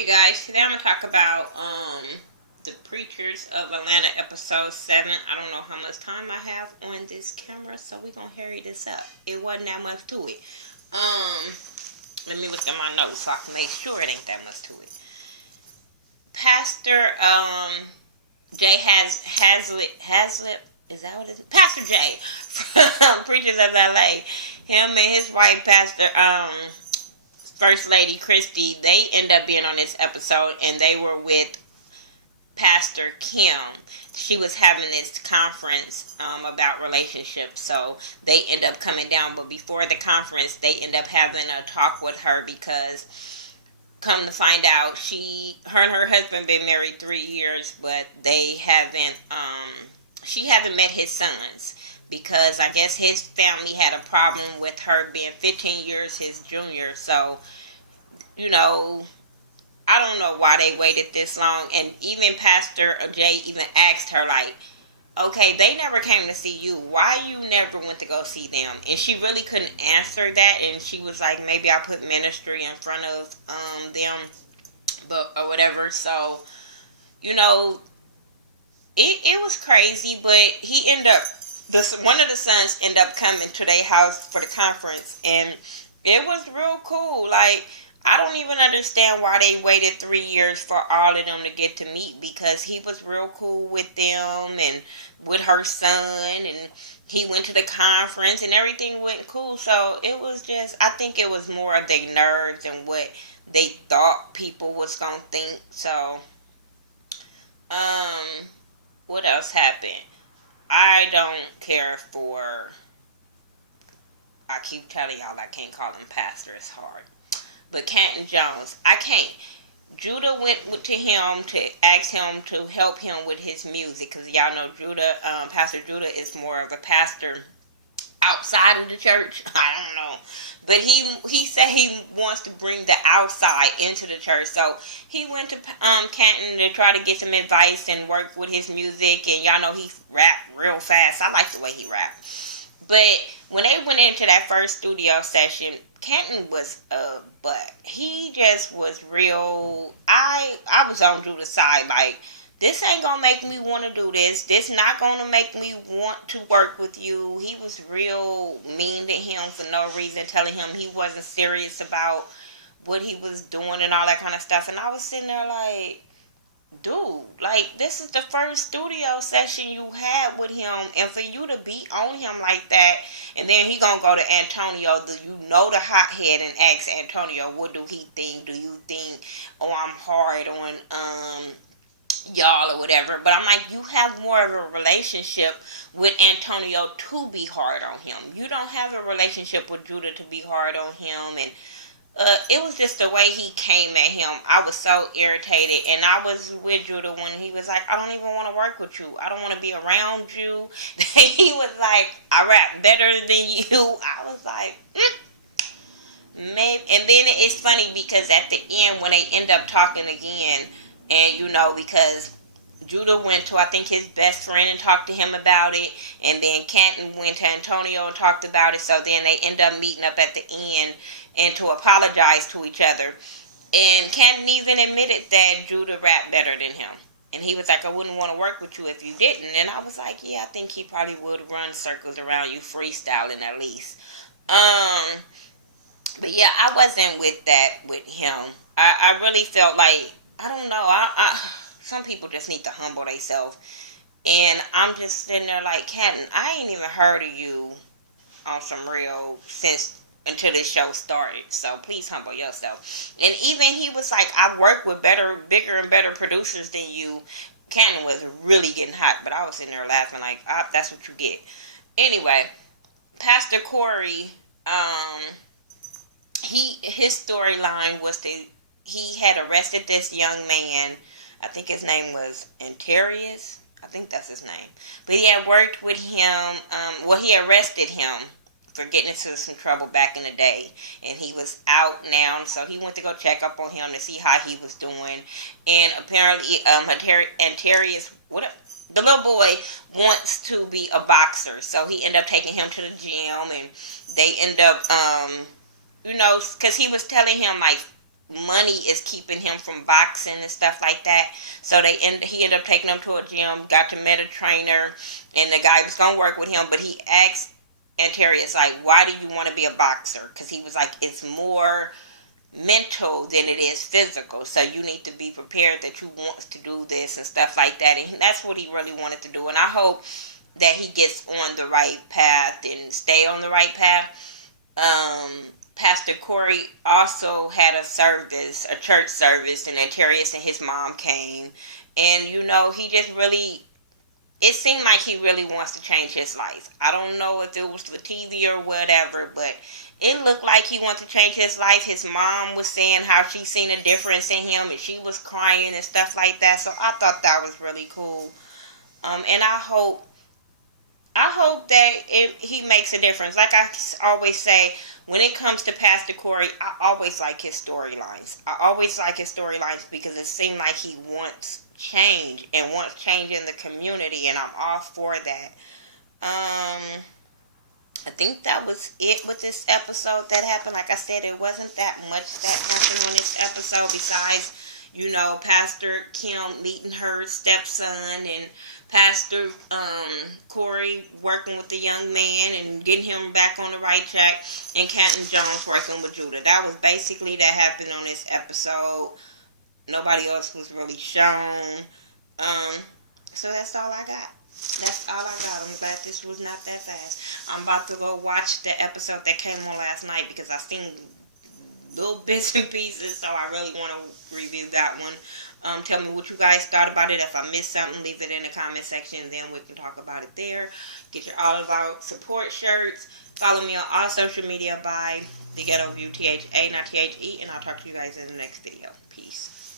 Hey guys, today I'm gonna talk about the Preachers of Atlanta episode 7. I don't know how much time I have on this camera, so we're gonna hurry this up. It wasn't that much to it. Let me look at my notes so I can make sure it ain't that much to it. Pastor Jay Hazlitt, is that what it is? Pastor Jay from Preachers of LA. Him and his wife, Pastor First Lady Christy, they end up being on this episode, and they were with Pastor Kim. She was having this conference about relationships, so they end up coming down. But before the conference, they end up having a talk with her because, come to find out, her and her husband been married 3 years, but they haven't. She hasn't met his sons, because I guess his family had a problem with her being 15 years his junior. So, I don't know why they waited this long. And even Pastor Jay even asked her, like, okay, they never came to see you. Why you never went to go see them? And she really couldn't answer that. And she was like, maybe I put ministry in front of them, or whatever. So, it was crazy. But he ended up, one of the sons ended up coming to their house for the conference, and it was real cool. Like, I don't even understand why they waited 3 years for all of them to get to meet, because he was real cool with them and with her son, and he went to the conference and everything went cool. So it was just, I think it was more of their nerves and what they thought people was gonna think. So, what else happened? I don't care for, I keep telling y'all I can't call him pastor, it's hard. But Canton Jones, I can't. Judah went to him to ask him to help him with his music, because y'all know Pastor Judah is more of a pastor outside of the church. I don't know. But he said he wants to bring the outside into the church. So he went to Canton to try to get some advice and work with his music. And y'all know he rap real fast. I like the way he rap. But when they went into that first studio session, Canton was but he just was real. I was on Judah's side, like, this ain't gonna make me want to do this. This not gonna make me want to work with you. He was real mean to him for no reason, telling him he wasn't serious about what he was doing and all that kind of stuff. And I was sitting there like, dude, like, this is the first studio session you had with him, and for you to be on him like that, and then he gonna go to Antonio, do you know the hothead, and ask Antonio, what do he think? Do you think, oh, I'm hard on y'all or whatever? But I'm like, you have more of a relationship with Antonio to be hard on him. You don't have a relationship with Judah to be hard on him. And it was just the way he came at him. I was so irritated. And I was with Judah when he was like, I don't even want to work with you. I don't want to be around you. He was like, I rap better than you. I was like, maybe. And then it's funny because at the end, when they end up talking again, and because Judah went to, I think, his best friend and talked to him about it, and then Canton went to Antonio and talked about it. So then they end up meeting up at the end and to apologize to each other. And Canton even admitted that Judah rapped better than him. And he was like, I wouldn't want to work with you if you didn't. And I was like, yeah, I think he probably would run circles around you freestyling at least. But yeah, I wasn't with that with him. I really felt like, I don't know, some people just need to humble themselves. And I'm just sitting there like, Canton, I ain't even heard of you on some real until this show started. So please humble yourself. And even he was like, I've worked with bigger and better producers than you. Canton was really getting hot, but I was sitting there laughing like, that's what you get. Anyway, Pastor Corey, his storyline was that he had arrested this young man. I think his name was Antarius. I think that's his name. But he had worked with him. He arrested him for getting into some trouble back in the day. And he was out now. So he went to go check up on him to see how he was doing. And apparently, Antarius, the little boy wants to be a boxer. So he ended up taking him to the gym. And they end up, because he was telling him, like, money is keeping him from boxing and stuff like that. So he ended up taking him to a gym, got to meet a trainer, and the guy was gonna work with him, but he asked Antarius like, "Why do you want to be a boxer?" Because he was like, "It's more mental than it is physical. So you need to be prepared that you want to do this and stuff like that." And that's what he really wanted to do. And I hope that he gets on the right path and stay on the right path. Pastor Corey also had a service, a church service, and Antarius and his mom came. And, he just really, it seemed like he really wants to change his life. I don't know if it was the TV or whatever, but it looked like he wanted to change his life. His mom was saying how she seen a difference in him, and she was crying and stuff like that. So I thought that was really cool. And I hope that he makes a difference. Like I always say, when it comes to Pastor Corey, I always like his storylines. I always like his storylines because it seemed like he wants change and wants change in the community, and I'm all for that. I think that was it with this episode that happened. Like I said, it wasn't that much that happened on this episode besides, Pastor Kim meeting her stepson and Pastor Corey working with the young man and getting him back on the right track, and Captain Jones working with Judah. That was basically that happened on this episode. Nobody else was really shown. So that's all I got. That's all I got. I'm glad this was not that fast. I'm about to go watch the episode that came on last night because I seen little bits and pieces, so I really want to review that one. Tell me what you guys thought about it. If I missed something, leave it in the comment section, and then we can talk about it there. Get your All About support shirts. Follow me on all social media by The Ghetto View, THA, not THE, and I'll talk to you guys in the next video. Peace.